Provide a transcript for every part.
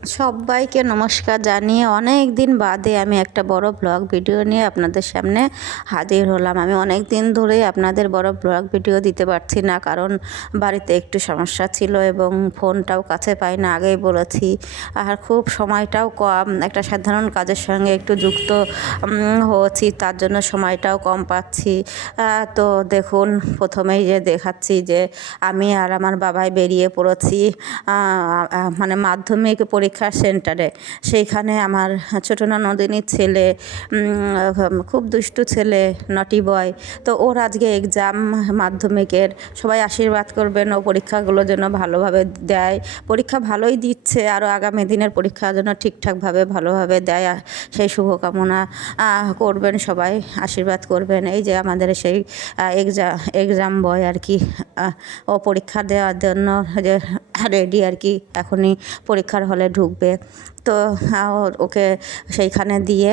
সবাইকে নমস্কার জানিয়ে অনেক দিন বাদে আমি একটা বড় ব্লগ ভিডিও নিয়ে আপনাদের সামনে হাজির হলাম। আমি অনেক দিন ধরেই আপনাদের বড় ব্লগ ভিডিও দিতে পারছি না, কারণ বাড়িতে একটু সমস্যা ছিল এবং ফোনটাও কাছে পাই না, আগেই বলেছি। আর খুব সময়টাও কম, একটা সাধারণ কাজের সঙ্গে একটু যুক্ত হচ্ছি, তার জন্য সময়টাও কম পাচ্ছি। তো দেখুন, প্রথমেই যে দেখাচ্ছি যে আমি আর আমার বাবাই বেরিয়ে পড়েছি মানে মাধ্যমিক পরীক্ষার সেন্টারে। সেইখানে আমার ছোটো ননদিনীর ছেলে, খুব দুষ্টু ছেলে, নটি বয়, তো ওর আজকে এক্সাম মাধ্যমিকের। সবাই আশীর্বাদ করবেন ও পরীক্ষাগুলো যেন ভালোভাবে দেয়। পরীক্ষা ভালোই দিচ্ছে, আরও আগামী দিনের পরীক্ষা যেন ঠিকঠাকভাবে ভালোভাবে দেয়, সেই শুভকামনা করবেন, সবাই আশীর্বাদ করবেন। এই যে আমাদের সেই এক্সাম বয় আর কি, ও পরীক্ষা দেওয়ার জন্য যে রেডি আর কি, এখনই পরীক্ষার হলে ঢুকবে। তো ওকে সেইখানে দিয়ে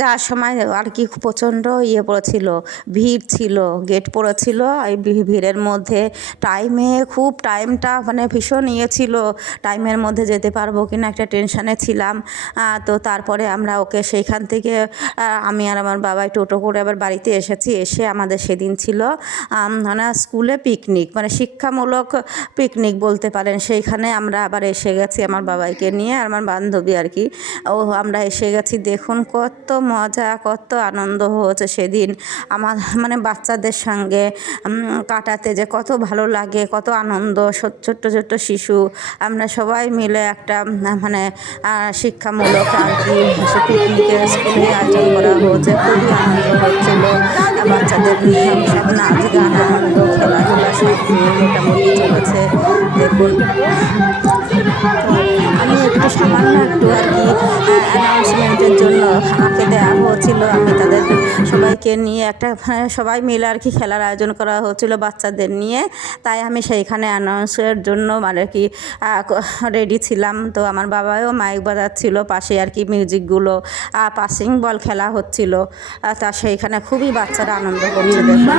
যাওয়ার সময় আর কি প্রচণ্ড পড়েছিল, ভিড় ছিল, গেট পড়েছিল। এই ভিড়ের মধ্যে খুব টাইমটা মানে ভীষণ ছিল, টাইমের মধ্যে যেতে পারবো কি না একটা টেনশানে ছিলাম। তো তারপরে আমরা ওকে সেইখান থেকে আমি আর আমার বাবাই টোটো করে আবার বাড়িতে এসেছি। এসে আমাদের সেদিন ছিল মানে স্কুলে পিকনিক, মানে শিক্ষামূলক পিকনিক বলতে পারেন। সেইখানে আমরা আবার এসে গেছি আমার বাবাইকে নিয়ে, আর আমার বান্ধবী আর কি, আমরা এসে গেছি। দেখুন কত মজা, কত আনন্দ হয়েছে সেদিন আমার, মানে বাচ্চাদের সঙ্গে কাটাতে যে কত ভালো লাগে, কত আনন্দ। ছোট্ট ছোট্ট শিশু আমরা সবাই মিলে একটা মানে শিক্ষামূলক আর কি পিকনিকের স্কুলে আয়োজন করা হয়েছে। খুবই আনন্দ হচ্ছিল, বাচ্চাদের সব নাচ গান, আনন্দ, খেলাধুলা সব মোটামুটি চলেছে। দেখুন, তো আমি একটু সামান্য একটু আর কি অ্যানাউন্সমেন্টের জন্য আমাকে দেওয়া হয়েছিল, আমি তাদের সবাইকে নিয়ে একটা সবাই মিলে আর কি খেলার আয়োজন করা হয়েছিল বাচ্চাদের নিয়ে, তাই আমি সেইখানে অ্যানাউন্সের জন্য মানে কি রেডি ছিলাম। তো আমার বাবাও মাইক বাজাচ্ছিল পাশে আর কি, মিউজিকগুলো, পাসিং বল খেলা হচ্ছিল। তা সেইখানে খুবই বাচ্চারা আনন্দ করছে। দেখুন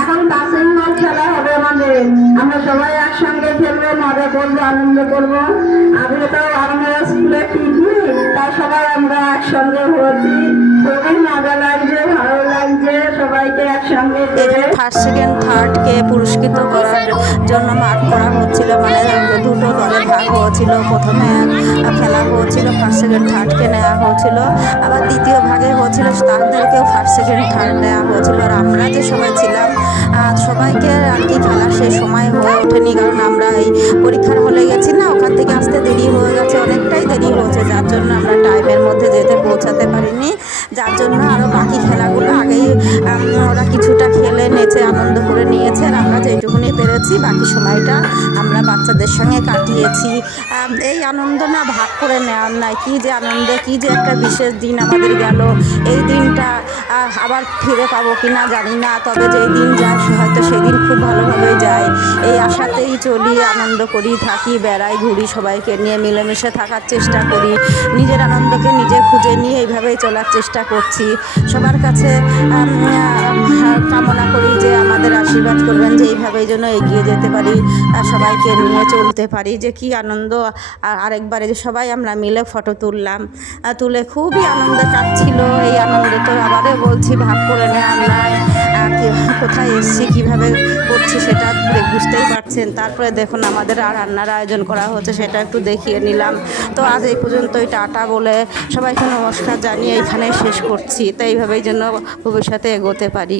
এখন পাসিং বল খেলা হবে আমাদের, আমরা সবাই একসঙ্গে খেলবো, মজা করবো, আনন্দ করবো। আগে তো আমরা স্কুলে পিকনিক, তাই সবাই আমরা একসঙ্গে হয়েছি, খুবই মজা লাগছে, ভালো লাগছে সবাইকে একসঙ্গে। এখানে ফার্স্ট সেকেন্ড থার্ডকে পুরস্কৃত করার জন্য মাঠ করা হচ্ছিল, মানে দুটো দলে ভাগ হয়েছিল। প্রথমে খেলা হয়েছিল, ফার্স্ট সেকেন্ড থার্ডকে নেওয়া হয়েছিল, আবার দ্বিতীয় ভাগে হয়েছিল তাদেরকেও ফার্স্ট সেকেন্ড থার্ড নেওয়া হয়েছিল। আর আমরা যে সবাই ছিলাম সবাইকে আর কি খেলা সে সময় হয়ে ওঠেনি, কারণ আমরা এই পরীক্ষার হলে গেছি না, ওখান থেকে আসতে দেরি হয়ে গেছে, অনেকটাই দেরি হয়েছে, যার জন্য আমরা টাইমের মধ্যে যেতে পৌঁছাতে পারিনি। যার জন্য আরও বাকি খেলাগুলো আগেই ওরা কিছুটা খেলে নেচে আনন্দ করে নিয়েছে, আর আমরা যেটুকুনি পেরেছি বাকি সময়টা আমরা বাচ্চাদের সঙ্গে কাটিয়েছি। এই আনন্দ না ভাগ করে নেওয়ার নাই, কী যে আনন্দ, কী যে একটা বিশেষ দিন আমাদের গেল। এই দিনটা আবার ফিরে পাবো কি না জানি না, তবে যেই দিন যায় হয়তো সেদিন খুব ভালোভাবে যায়। এই আশাতেই চলি, আনন্দ করি, থাকি, বেড়াই, ঘুরি, সবাইকে নিয়ে মিলেমিশে থাকার চেষ্টা করি, নিজের আনন্দকে নিজে খুঁজে নিয়ে এইভাবেই চলার চেষ্টা করছি। সবার কাছে কামনা করি যে আমাদের আশীর্বাদ করবেন, যে এইভাবেই যেন এগিয়ে যেতে পারি, সবাইকে নিয়ে চলতে পারি। যে কি আনন্দ, আরেকবারে যে সবাই আমরা মিলে ফটো তুললাম, তুলে খুবই আনন্দে কাটছিল। এই আনন্দ তো আবারও বলছি ভাগ করে নেওয়া নাই, কোথায় এসছি, কীভাবে করছি সেটা বুঝতেই পারছেন। তারপরে দেখুন আমাদের রান্নার আয়োজন করা হচ্ছে, সেটা একটু দেখিয়ে নিলাম। তো আজ এই পর্যন্তই, টাটা বলে সবাইকে নমস্কার জানিয়ে এখানে শেষ করছি। তো এইভাবেই যেন ভবিষ্যতে এগোতে পারি।